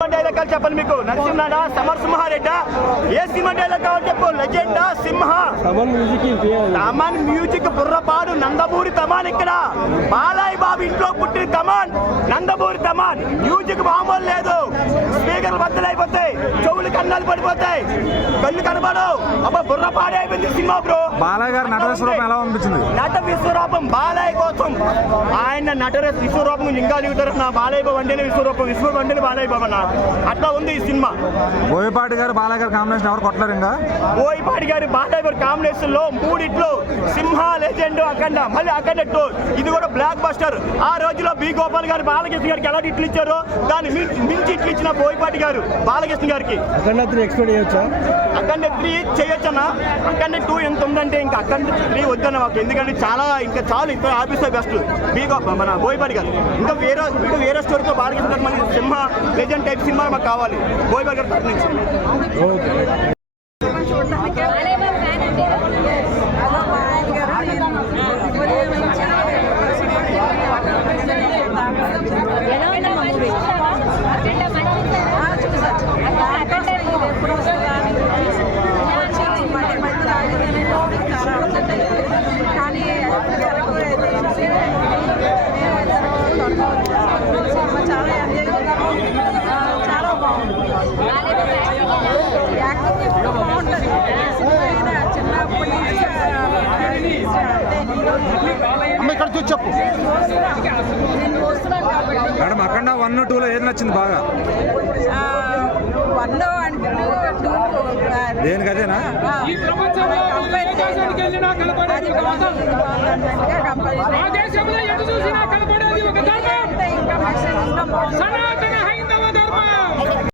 Dialogue చెప్పాలి మీకు నరసింహ సమరసింహారెడ్డి ఏ cinema dialogue కావాలి చెప్పు లెజెండా సింహ తమన్ మ్యూజిక్ బుర్రపాడు నందమూరి తమాన్ ఇక్కడ బాలయ్య బాబు ఇంట్లో పుట్టిన తమాన్ నందమూరి తమాన్ మ్యూజిక్ మామూలు లేదు స్పీకర్లు బద్దలైపోతాయి చెవులు కన్నాలు పడిపోతాయి కళ్ళు కనబడవు అబ్బా బుర్రపాడు అయిపోయింది సినిమా బ్రో. బాలయ్య గారు నట విశ్వరూపం ఎలా అనిపించింది? నట విశ్వరూపం బాలయ్య కోసం ఆయన నట విశ్వరూపం ఇంకా దిగుతారు నా బాలయ్య బాబు అంటేనే విశ్వరూపం విశ్వ అంటేనే బాలయ్య బాబు అన్న అట్లా ఉంది ఈ సినిమా. బోయపాటి గారు బాలయ్య గారు కాంబినేషన్ ఎవరు కొట్టలేరు ఇంకా. బోయపాటి గారి బాలయ్య గారి కాంబినేషన్ లో మూడిట్లు సింహ లెజెండ్ అఖండ మళ్ళీ అఖండ 2 ఇది కూడా బ్లాక్ బస్టర్. ఆ రోజులో బి గోపాల్ గారు బాలకృష్ణ గారికి ఎలా ఇట్లు ఇచ్చారో దాన్ని మించి ఇట్లు ఇచ్చిన బోయపాటి గారు బాలకృష్ణ గారికి. అఖండ 3 ఎక్స్పెక్ట్ చేయొచ్చా? అఖండ 3 చేయొచ్చన్నా. అఖండ 2 ఎంత ఉందంటే ఇంకా అఖండ 3 వద్దన్న మాకు, ఎందుకంటే చాలా ఇంకా చాలు ఇప్పుడు ఆఫీసర్ బెస్ట్ బి మన బోయపాటి గారు. ఇంకా వేరే స్టోరీతో బాలకృష్ణ గారు మళ్ళీ సింహ లెజెండ్ టైప్ సినిమా మాకు కావాలి బోయపాటి గారు తరఫు నుంచి. ఇక్కడ చూసి చెప్పు మేడం. అఖండ 1, 2లో ఏది నచ్చింది బాగా? 1 and 2 దేనికి అదేనా? ఇంకా